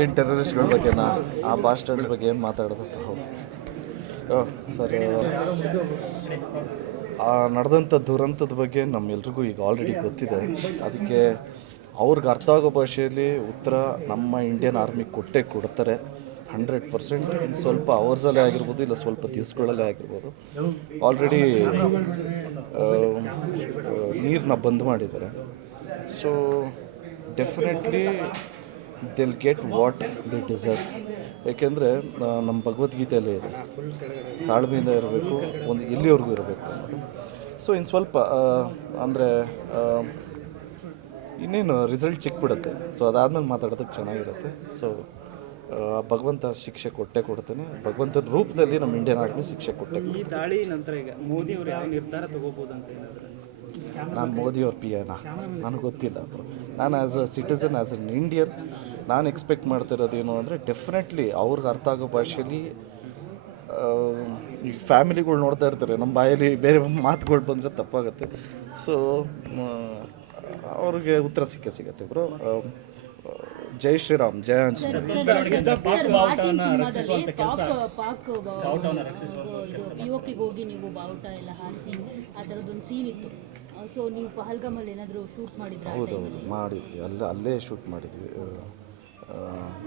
ಏನು ಟೆರರಿಸ್ಟ್ಗಳ ಬಗ್ಗೆನಾ? ಆ ಬಾಸ್ಟರ್ಸ್ ಬಗ್ಗೆ ಏನು ಮಾತಾಡೋದು? ಹೌದು ಸರಿ. ಆ ನಡೆದಂಥ ದುರಂತದ ಬಗ್ಗೆ ನಮ್ಮೆಲ್ರಿಗೂ ಈಗ ಆಲ್ರೆಡಿ ಗೊತ್ತಿದೆ. ಅದಕ್ಕೆ ಅವ್ರಿಗೆ ಅರ್ಥ ಆಗೋ ಭಾಷೆಯಲ್ಲಿ ಉತ್ತರ ನಮ್ಮ ಇಂಡಿಯನ್ ಆರ್ಮಿ ಕೊಟ್ಟೆ ಕೊಡ್ತಾರೆ. ಹಂಡ್ರೆಡ್ ಪರ್ಸೆಂಟ್ ಸ್ವಲ್ಪ ಅವರ್ಸಲ್ಲೇ ಆಗಿರ್ಬೋದು, ಇಲ್ಲ ಸ್ವಲ್ಪ ದಿವಸಗಳಲ್ಲೇ ಆಗಿರ್ಬೋದು. ಆಲ್ರೆಡಿ ನೀರನ್ನ ಬಂದ್ ಮಾಡಿದ್ದಾರೆ. So definitely they'll get what they deserve ಏಕೆಂದರೆ ನಮ್ಮ ಭಗವದ್ಗೀತೆಯಲ್ಲೇ ಇದೆ. ತಾಳ್ಮೆಯಿಂದ ಇರಬೇಕು, ಒಂದು ಎಲ್ಲಿವರೆಗೂ ಇರಬೇಕು ಸೊ ಇನ್ನು ಸ್ವಲ್ಪ ಅಂದರೆ ಇನ್ನೇನು ರಿಸಲ್ಟ್ ಸಿಕ್ಬಿಡುತ್ತೆ. ಸೊ ಅದಾದಮೇಲೆ ಮಾತಾಡೋದಕ್ಕೆ ಚೆನ್ನಾಗಿರುತ್ತೆ. ಸೊ ಭಗವಂತ ಶಿಕ್ಷೆ ಕೊಟ್ಟೆ ಕೊಡ್ತೇನೆ. ಭಗವಂತನ ರೂಪದಲ್ಲಿ ನಮ್ಮ ಇಂಡಿಯನ್ ಆರ್ಮಿ ಶಿಕ್ಷೆ ಕೊಟ್ಟೆ ಈ ದಾಳಿ ನಂತರ ಈಗ ಮೋದಿ ಅವರು ಯಾವ ನಿರ್ಧಾರ ತಗೋಬಹುದು ಅಂತ ಏನಾದ್ರು ನಾನು ಮೋದಿಯವ್ರ ಪಿ ಎನ ನನಗೆ ಗೊತ್ತಿಲ್ಲ ನಾನು as a citizen as an Indian ನಾನು ಎಕ್ಸ್ಪೆಕ್ಟ್ ಮಾಡ್ತಿರೋದೇನು ಅಂದರೆ ಡೆಫಿನೆಟ್ಲಿ ಅವ್ರಿಗೆ ಅರ್ಥ ಆಗೋ ಭಾಷೆಯಲ್ಲಿ ಈ ಫ್ಯಾಮಿಲಿಗಳು ನೋಡ್ತಾ ಇರ್ತಾರೆ. ನಮ್ಮ ಬಾಯಲ್ಲಿ ಬೇರೆ ಮಾತುಗಳು ಬಂದರೆ ತಪ್ಪಾಗುತ್ತೆ. ಸೊ ಅವ್ರಿಗೆ ಉತ್ತರ ಸಿಕ್ಕೇ ಸಿಗತ್ತೆ ಬ್ರೋ. ಜೈ ಶ್ರೀರಾಮ್ ಜಯ ಆಂಜನೇಯ. ನೀವು ಬಾವುಟ ಎಲ್ಲ ಹಾರಿಸಿ ಆ ಥರದ್ದೊಂದು ಸೊ ನೀವು ಪಹಲ್ಗಾಮಲ್ಲಿ ಏನಾದರೂ ಶೂಟ್ ಮಾಡಿದ್ರ ಹೌದೌದು ಮಾಡಿದ್ವಿ. ಅಲ್ಲ ಅಲ್ಲೇ ಶೂಟ್ ಮಾಡಿದ್ವಿ.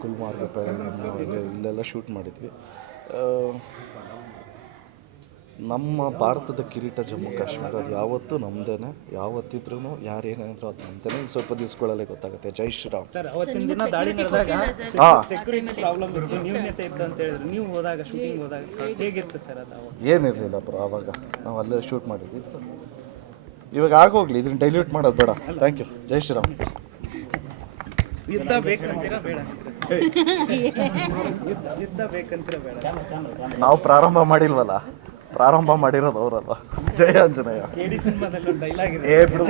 ಗುಲ್ಮಾರ್ಗ ಇಲ್ಲೆಲ್ಲ ಶೂಟ್ ಮಾಡಿದ್ವಿ. ನಮ್ಮ ಭಾರತದ ಕಿರೀಟ ಜಮ್ಮು ಕಾಶ್ಮೀರ ಅದು ಯಾವತ್ತೂ ನಮ್ದೇನೆ. ಯಾವತ್ತಿದ್ರೂ ಯಾರೇನೇನಾದ್ರು ಅದು ನಮ್ದೇನೆ. ಸ್ವಲ್ಪ ದಿವಸಗಳಲ್ಲೇ ಗೊತ್ತಾಗುತ್ತೆ. ಜೈ ಶ್ರೀರಾಮ್. ಸರ್ ಅವತ್ತಿನ ದಿನ ದಾಳಿ ನಡೆದಾಗ ಸೆಕ್ಯೂರಿಟಿ ಪ್ರಾಬ್ಲಮ್ ಇತ್ತು ನ್ಯೂನ್ಯತೆ ಇತ್ತು ಅಂತ ಹೇಳಿದ್ರು. ನೀವು ಹೋದಾಗ ಶೂಟಿಂಗ್ ಹೋದಾಗ ಹೇಗಿತ್ತು ಸರ್ ಅದು ಅವಾಗ? ಏನಿರಲಿಲ್ಲ ಬ್ರೋ ಆವಾಗ ನಾವು ಅಲ್ಲೇ ಶೂಟ್ ಮಾಡಿದ್ವಿ. ಇವಾಗ ಆಗೋಗ್ಲಿ ಇದನ್ನ ಡೈಲ್ಯೂಟ್ ಮಾಡೋದು ಬೇಡ. ಥ್ಯಾಂಕ್ ಯು ಜೈ ಶ್ರೀರಾಮ್. ನಾವು ಪ್ರಾರಂಭ ಮಾಡಿಲ್ವಲ್ಲ ಪ್ರಾರಂಭ ಮಾಡಿರೋದು ಅವರಲ್ಲ ಜಯ ಆಂಜನೇಯ. ಇದೆ ಏ ಬಿಡು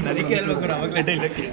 ಅದಕ್ಕೆ